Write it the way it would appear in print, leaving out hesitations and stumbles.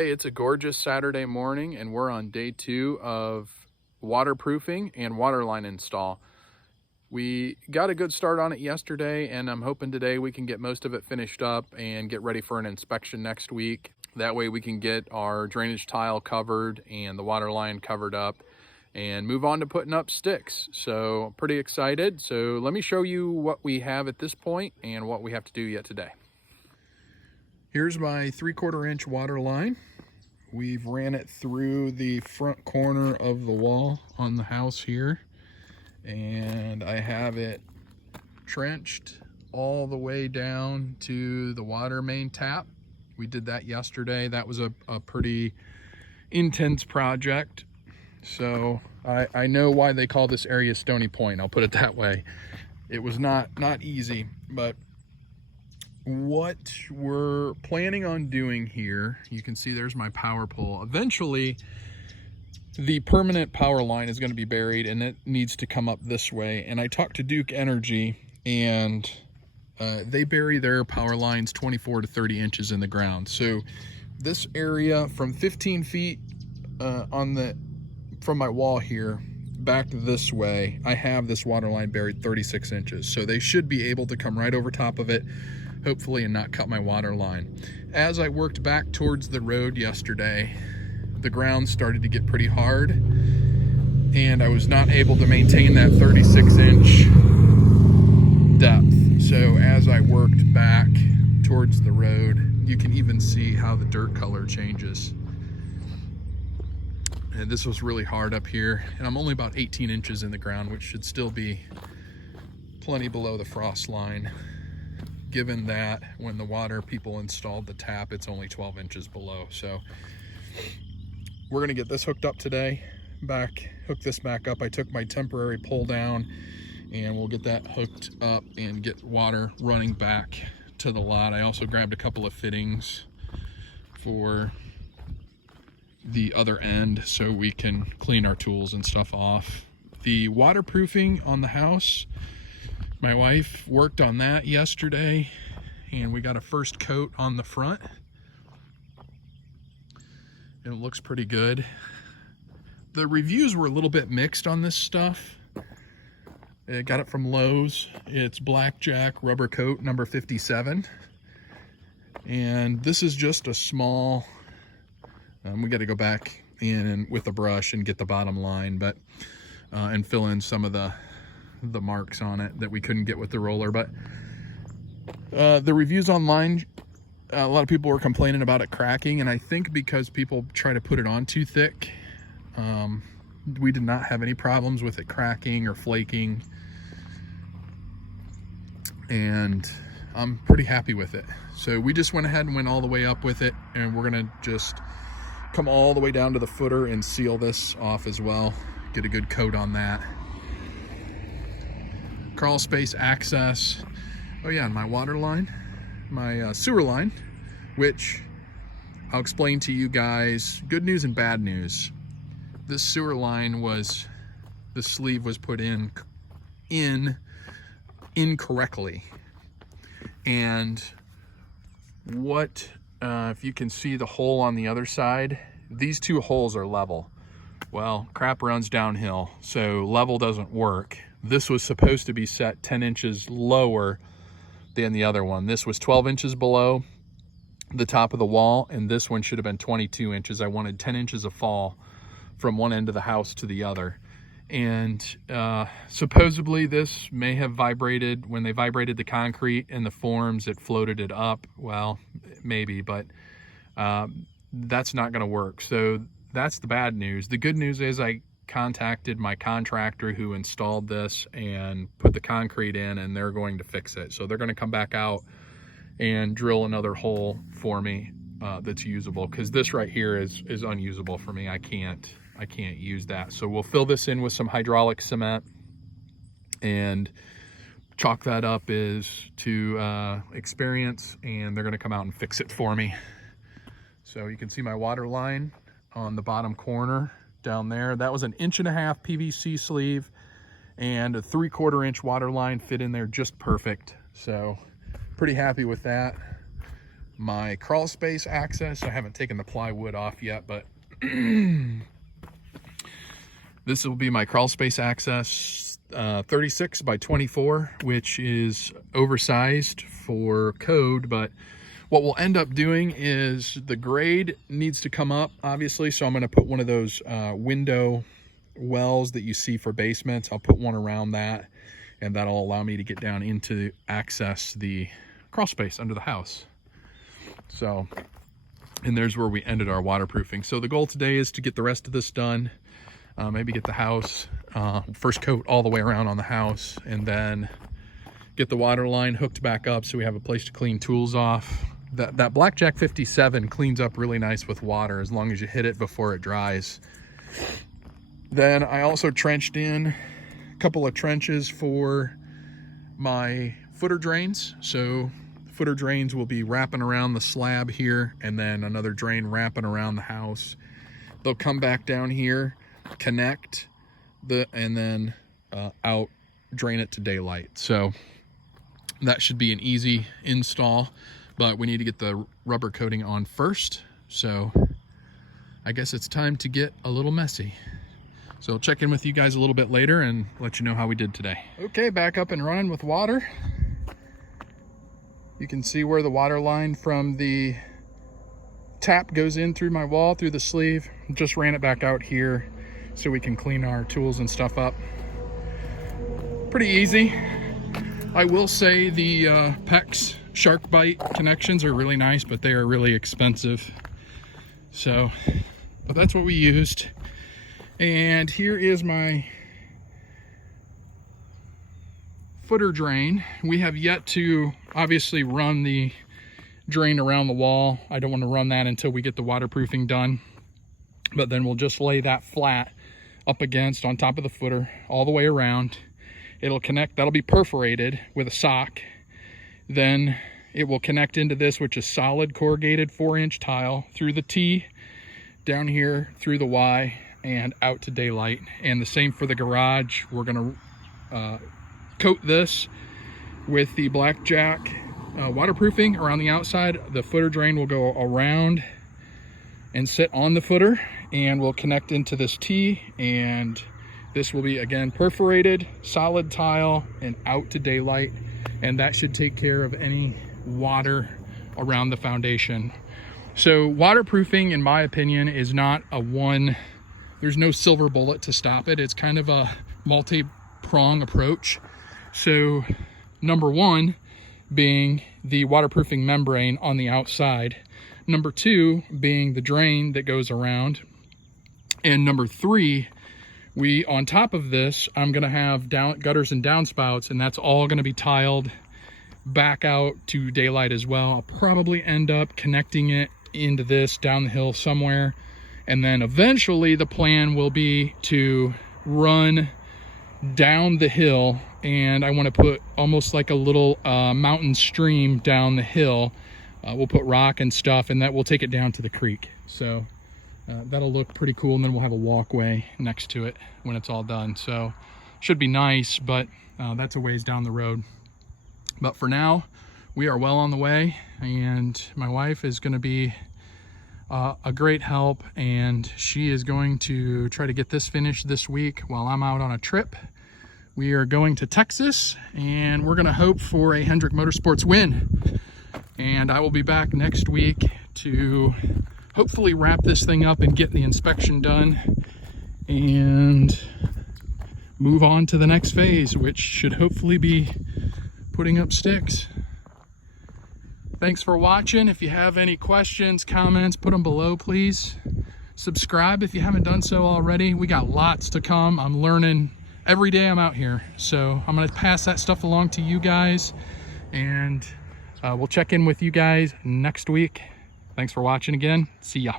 Hey, it's a gorgeous Saturday morning and we're on day 2 of waterproofing and waterline install. We got a good start on it yesterday and I'm hoping today we can get most of it finished up and get ready for an inspection next week. That way we can get our drainage tile covered and the water line covered up and move on to putting up sticks. So pretty excited. So let me show you what we have at this point and what we have to do yet today. Here's my 3/4 inch water line. We've ran it through the front corner of the wall on the house here, and I have it trenched all the way down to the water main tap. We did that yesterday. That was a pretty intense project. So I know why they call this area Stony Point. I'll put it that way. It was not easy, but what we're planning on doing here, you can see there's my power pole. Eventually the permanent power line is going to be buried and it needs to come up this way. And I talked to Duke Energy and they bury their power lines 24 to 30 inches in the ground. So this area from 15 feet from my wall here back this way, I have this water line buried 36 inches. So they should be able to come right over top of it, hopefully, and not cut my water line. As I worked back towards the road yesterday, the ground started to get pretty hard and I was not able to maintain that 36-inch depth. So as I worked back towards the road, you can even see how the dirt color changes. And this was really hard up here, and I'm only about 18 inches in the ground, which should still be plenty below the frost line, given that when the water people installed the tap, it's only 12 inches below. So we're gonna get this hooked up today, hook this back up. I took my temporary pole down and we'll get that hooked up and get water running back to the lot. I also grabbed a couple of fittings for the other end so we can clean our tools and stuff off. The waterproofing on the house, my wife worked on that yesterday and we got a first coat on the front. It looks pretty good. The reviews were a little bit mixed on this stuff. I got it from Lowe's. It's Blackjack rubber coat number 57. And this is just a small, we got to go back in with a brush and get the bottom line, but and fill in some of the marks on it that we couldn't get with the roller. But the reviews online, a lot of people were complaining about it cracking, and I think because people try to put it on too thick. We did not have any problems with it cracking or flaking, and I'm pretty happy with it. So we just went ahead and went all the way up with it, and we're gonna just come all the way down to the footer and seal this off as well, get a good coat on that. Crawl space access. Oh yeah, and my water line, my sewer line, which I'll explain to you guys, good news and bad news. This sewer line the sleeve was put in incorrectly. And if you can see the hole on the other side, these two holes are level. Well, crap runs downhill, so level doesn't work. This was supposed to be set 10 inches lower than the other one. This was 12 inches below the top of the wall, and this one should have been 22 inches. I wanted 10 inches of fall from one end of the house to the other. And supposedly this may have vibrated. When they vibrated the concrete and the forms, it floated it up. Well, maybe, but that's not gonna work. So that's the bad news. The good news is I contacted my contractor who installed this and put the concrete in, and they're going to fix it. So they're gonna come back out and drill another hole for me that's usable, because this right here is unusable for me. I can't use that. So we'll fill this in with some hydraulic cement and chalk that up is to experience, and they're gonna come out and fix it for me. So you can see my water line on the bottom corner down there. That was an 1.5 inch PVC sleeve, and a 3/4 inch water line fit in there just perfect. So pretty happy with that. my crawl space access. I haven't taken the plywood off yet, but this will be my crawl space access, 36 by 24, which is oversized for code, but what we'll end up doing is the grade needs to come up, obviously, so I'm going to put one of those window wells that you see for basements. I'll put one around that, and that'll allow me to get down into access the crawl space under the house. So, and there's where we ended our waterproofing. So the goal today is to get the rest of this done, maybe get the house, first coat all the way around on the house, and then get the water line hooked back up so we have a place to clean tools off. That Blackjack 57 cleans up really nice with water as long as you hit it before it dries. Then I also trenched in a couple of trenches for my footer drains. So footer drains will be wrapping around the slab here, and then another drain wrapping around the house. They'll come back down here, connect, and then out, drain it to daylight. So that should be an easy install, but we need to get the rubber coating on first. So I guess it's time to get a little messy. So I'll check in with you guys a little bit later and let you know how we did today. Okay, back up and running with water. You can see where the water line from the tap goes in through my wall, through the sleeve. Just ran it back out here so we can clean our tools and stuff up. Pretty easy. I will say the PEX shark bite connections are really nice, but they are really expensive. So, but that's what we used. And here is my footer drain. We have yet to obviously run the drain around the wall. I don't want to run that until we get the waterproofing done. But then we'll just lay that flat up against on top of the footer all the way around. It'll connect, that'll be perforated with a sock. Then it will connect into this, which is solid corrugated 4-inch tile, through the T, down here through the Y, and out to daylight. And the same for the garage. We're gonna coat this with the Blackjack waterproofing around the outside. The footer drain will go around and sit on the footer, and will connect into this T, and this will be again perforated, solid tile, and out to daylight, and that should take care of any water around the foundation. So waterproofing, in my opinion, is not a one, there's no silver bullet to stop it. It's kind of a multi-prong approach. So number one being the waterproofing membrane on the outside, number two being the drain that goes around, and number three, we, on top of this, I'm gonna have gutters and downspouts, and that's all gonna be tiled back out to daylight as well. I'll probably end up connecting it into this down the hill somewhere, and then eventually the plan will be to run down the hill, and I want to put almost like a little mountain stream down the hill. We'll put rock and stuff, and that will take it down to the creek. So that'll look pretty cool, and then we'll have a walkway next to it when it's all done. So should be nice, but that's a ways down the road. But for now, we are well on the way, and my wife is going to be a great help, and she is going to try to get this finished this week while I'm out on a trip. We are going to Texas, and we're going to hope for a Hendrick Motorsports win. And I will be back next week to hopefully wrap this thing up and get the inspection done and move on to the next phase, which should hopefully be putting up sticks. Thanks for watching. If you have any questions, comments, put them below, please. Subscribe if you haven't done so already. We got lots to come. I'm learning every day I'm out here. So I'm gonna pass that stuff along to you guys, and we'll check in with you guys next week. Thanks for watching again. See ya.